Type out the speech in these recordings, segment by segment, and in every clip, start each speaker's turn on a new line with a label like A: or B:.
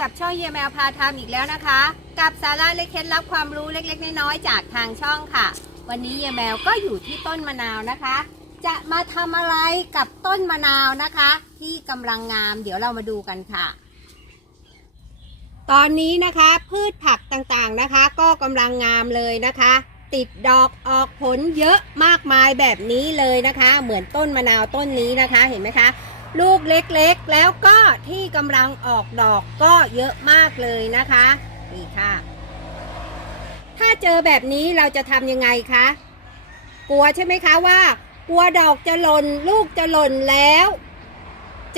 A: กับช่องเยแมวพาทำอีกแล้วนะคะ กับสาระเล็กเคล็ดลับความรู้เล็กๆ น้อยๆจากทางช่องค่ะ วันนี้เยแมวก็อยู่ที่ต้นมะนาวนะคะ จะมาทำอะไรกับต้นมะนาวนะคะ ที่กำลังงามเดี๋ยวเรามาดูกันค่ะ ตอนนี้นะคะพืชผักต่างๆนะคะ ก็กำลังงามเลยนะคะ ติดดอกออกผลเยอะมากมายแบบนี้เลยนะคะ เหมือนต้นมะนาวต้นนี้นะคะเห็นไหมคะ ลูกเล็กๆ แล้วก็ที่กำลังออกดอกก็เยอะมากเลยนะคะนี่ค่ะ ถ้าเจอแบบนี้เราจะทำยังไงคะกลัวใช่ไหมคะว่า กลัวดอกจะหล่นลูกจะหล่นแล้ว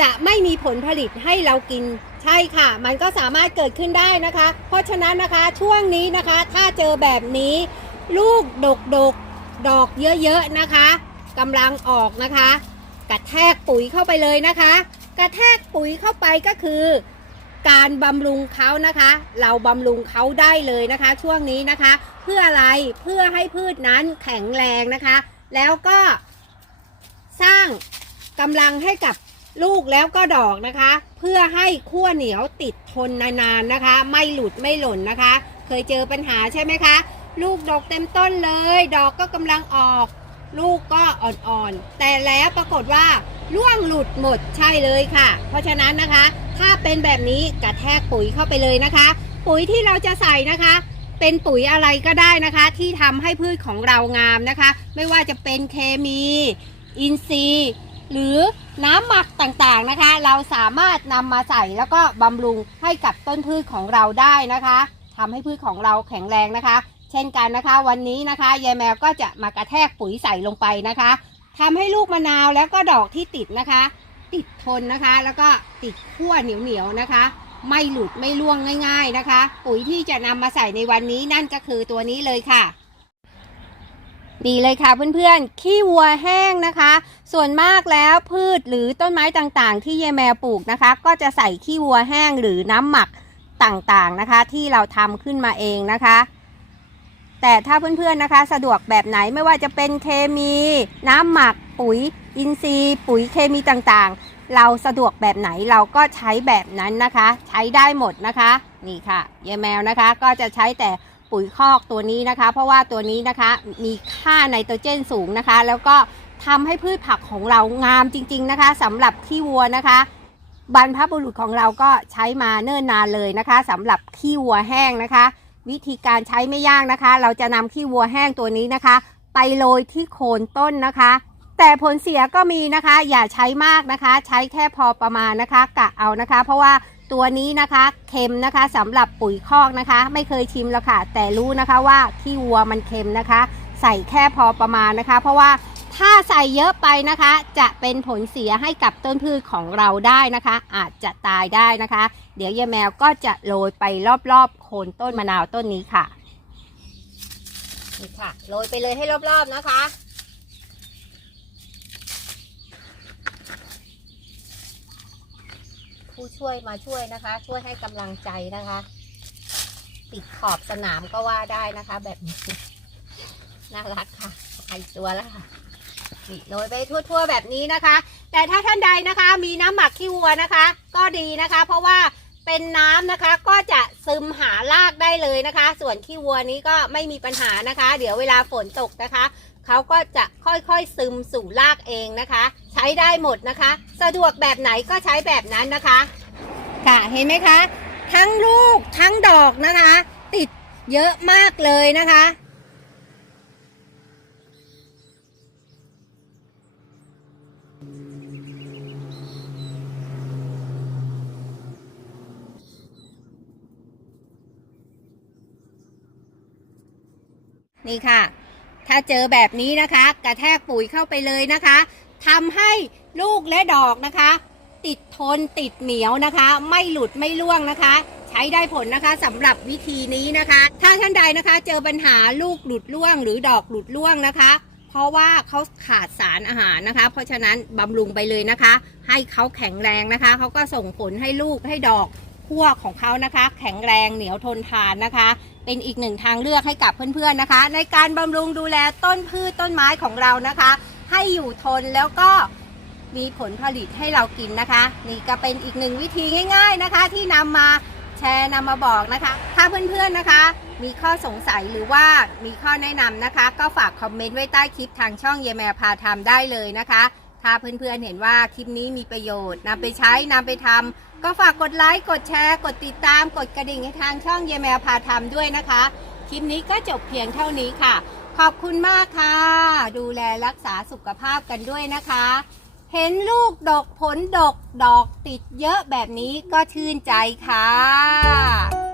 A: จะไม่มีผลผลิตให้เรากินใช่ค่ะ มันก็สามารถเกิดขึ้นได้นะคะ เพราะฉะนั้นนะคะช่วงนี้นะคะ ถ้าเจอแบบนี้ ลูกดกดกดอกเยอะๆนะคะกำลังออกนะคะ กระแทกปุ๋ยเข้าไปเลยนะคะ กระแทกปุ๋ยเข้าไปก็คือ การบำรุงเขานะคะ เราบำรุงเขาได้เลยนะคะ ช่วงนี้นะคะ เพื่ออะไรเพื่อให้พืชนั้นแข็งแรงนะคะ แล้วก็ สร้างกำลังให้กับลูกแล้วก็ดอกนะคะ เพื่อให้ขั้วเหนียวติดทนนานๆนะคะ ไม่หลุดไม่หล่นนะคะ เคยเจอปัญหาใช่ไหมคะ ลูกดกเต็มต้นเลย ดอกก็กำลังออก ลูกก็อ่อนๆ แต่แล้วปรากฏว่าร่วงหลุดหมดใช่เลยค่ะ เพราะฉะนั้นนะคะ ถ้าเป็นแบบนี้กระแทกปุ๋ยเข้าไปเลยนะคะ ปุ๋ยที่เราจะใส่นะคะ เป็นปุ๋ยอะไรก็ได้นะคะ ที่ทำให้พืชของเรางามนะคะ ไม่ว่าจะเป็นเคมี อินทรีย์ หรือน้ำหมักต่างๆนะคะ เราสามารถนำมาใส่แล้วก็บำรุงให้กับต้นพืชของเราได้นะคะทำให้พืชของเราแข็งแรงนะคะ เช่นกันนะคะ วันนี้นะคะยายแมวก็จะมากระแทกปุ๋ยใส่ลงไปนะคะทำให้ลูกมะนาวแล้วก็ดอกที่ติดนะคะ ติดทนนะคะ แล้วก็ติดขั้วเหนียวๆนะคะ ไม่หลุดไม่ร่วงง่าย ๆนะคะ ปุ๋ยที่จะนำมาใส่ในวันนี้นั่นก็คือตัวนี้เลยค่ะนี่เลยค่ะเพื่อนๆ ขี้วัวแห้งนะคะ ส่วนมากแล้วพืชหรือต้นไม้ต่างๆ ที่ยายแมวปลูกนะคะ ก็จะใส่ขี้วัวแห้งหรือน้ำหมักต่างๆนะคะ ที่เราทำขึ้นมาเองนะคะ แต่ถ้าเพื่อนๆนะคะ สะดวกแบบไหนไม่ว่าจะเป็นเคมี น้ำหมักปุ๋ย อินทรีย์ ปุ๋ยเคมีต่างๆ เราสะดวกแบบไหนเราก็ใช้แบบนั้นนะคะ ใช้ได้หมดนะคะ นี่ค่ะยายแมวนะคะ ก็จะใช้แต่ปุ๋ยคอกตัวนี้นะคะ เพราะว่าตัวนี้นะคะมีค่าไนโตรเจนสูงนะคะ แล้วก็ทำให้พืชผักของเรางามจริง ๆนะคะสำหรับขี้วัวนะคะบรรพบุรุษของเราก็ใช้มาเนิ่นนานเลยนะคะสำหรับขี้วัวแห้งนะคะ วิธีการใช้ไม่ยากนะคะ เราจะนำขี้วัวแห้งตัวนี้นะคะ ไปโรยที่โคนต้นนะคะ แต่ผลเสียก็มีนะคะ อย่าใช้มากนะคะ ใช้แค่พอประมาณนะคะกะเอานะคะ เพราะว่าตัวนี้นะคะเค็มนะคะสำหรับปุ๋ยคอกนะคะ ไม่เคยชิมแล้วค่ะ แต่รู้นะคะว่าขี้วัวมันเค็มนะคะ ใส่แค่พอประมาณนะคะ เพราะว่า ถ้าใส่เยอะไปนะคะ จะเป็นผลเสียให้กับต้นพืชของเราได้นะคะ อาจจะตายได้นะคะ เดี๋ยวยายแมวก็จะโรยไปรอบๆโคนต้นมะนาวต้นนี้ค่ะนี่ค่ะโรยไปเลยให้รอบๆนะคะผู้ช่วยมาช่วยนะคะ ช่วยให้กำลังใจนะคะ ติดขอบสนามก็ว่าได้นะคะ แบบนี้น่ารักค่ะไอตัวแล้วค่ะ นี่โรยไปทั่ว ๆ แบบนี้นะคะ แต่ถ้าท่านใดนะคะมีน้ำหมักขี้วัวนะคะ ก็ดีนะคะ เพราะว่าเป็นน้ำนะคะก็จะซึมหารากได้เลยนะคะ ส่วนขี้วัวนี้ก็ไม่มีปัญหานะคะ เดี๋ยวเวลาฝนตกนะคะเขาก็จะค่อยๆซึมสู่รากเองนะคะ ใช้ได้หมดนะคะ สะดวกแบบไหนก็ใช้แบบนั้นนะคะค่ะเห็นไหมคะ ทั้งลูกทั้งดอกนะคะ ติดเยอะมากเลยนะคะ นี่ค่ะ ถ้าเจอแบบนี้นะคะ กระแทกปุ๋ยเข้าไปเลยนะคะทำให้ลูกและดอกนะคะ ติดทนติดเหนียวนะคะ ไม่หลุดไม่ร่วงนะคะ ใช้ได้ผลนะคะสำหรับวิธีนี้นะคะ ถ้าท่านใดนะคะ เจอปัญหาลูกหลุดร่วง หรือดอกหลุดร่วงนะคะ เพราะว่าเขาขาดสารอาหารนะคะ เพราะฉะนั้นบำรุงไปเลยนะคะ ให้เขาแข็งแรงนะคะเขาก็ส่งผลให้ลูกให้ดอกขั้วของเขานะคะ แข็งแรงเหนียวทนทานนะคะ เป็นอีกหนึ่งทางเลือกให้กับเพื่อนๆนะคะ ในการบำรุงดูแลต้นพืชต้นไม้ของเรานะคะ ให้อยู่ทนแล้วก็มีผลผลิตให้เรากินนะคะ นี่ก็เป็นอีกหนึ่งวิธีง่าย ๆนะคะ ที่นำมา แชร์นำมาบอกนะคะ ถ้าเพื่อนๆนะคะ มีข้อสงสัยหรือว่ามีข้อแนะนำนะคะ ก็ฝากคอมเมนต์ไว้ใต้คลิปทางช่องเยแมพาทำได้เลยนะคะ ถ้าเพื่อนๆเห็นว่าคลิปนี้มีประโยชน์นำไปใช้นำไปทำก็ฝากกดไลค์กดแชร์ กดติดตาม กดกระดิ่งให้ทางช่องเยแมพาทำด้วยนะคะ คลิปนี้ก็จบเพียงเท่านี้ค่ะ ขอบคุณมากค่ะ ดูแลรักษาสุขภาพกันด้วยนะคะ เห็นลูกดกผลดกดอกติดเยอะแบบนี้ก็ชื่นใจค่ะ